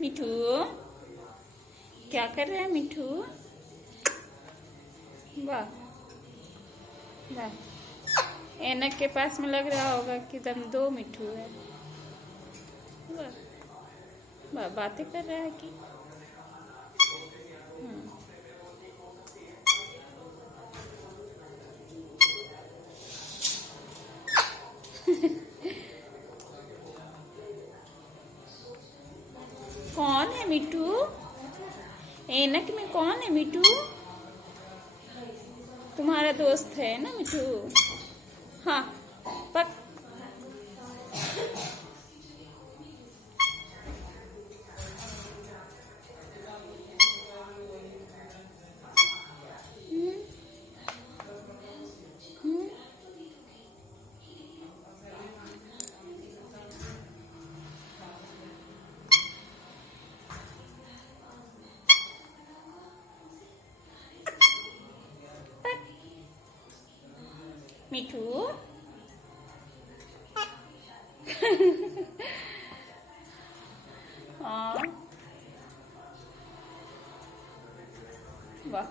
मिठू, क्या कर रहा है मिठू? वाह वाह, ऐनक के पास में लग रहा होगा कि दम दो मिठू है। वाह वाह, बातें कर रहा है कि कौन है मिठू? ऐनक में कौन है मिठू? तुम्हारा दोस्त है ना मिठू? हाँ, पक। मिठू हाँ, वाह,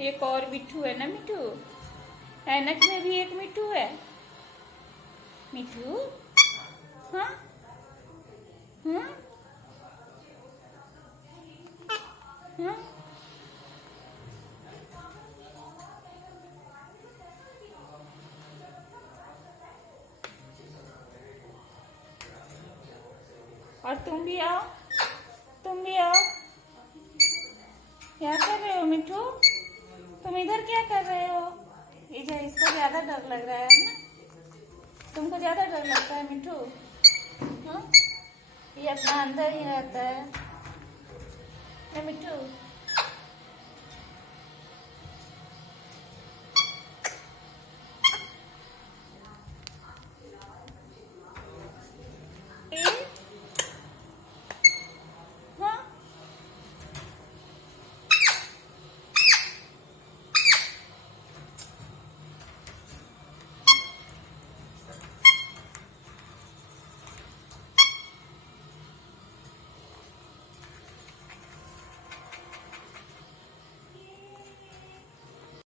एक और मिठू है ना मिठू? ऐनक में भी एक मिठू है। मिठू, हाँ हाँ हाँ, और तुम भी आओ, तुम भी आओ। क्या कर रहे हो मिठू? तुम इधर क्या कर रहे हो? इधर इसको ज्यादा डर लग रहा है ना? तुमको ज्यादा डर लगता है मिठू? हाँ, ये अपना अंदर ही रहता है ना मिठू?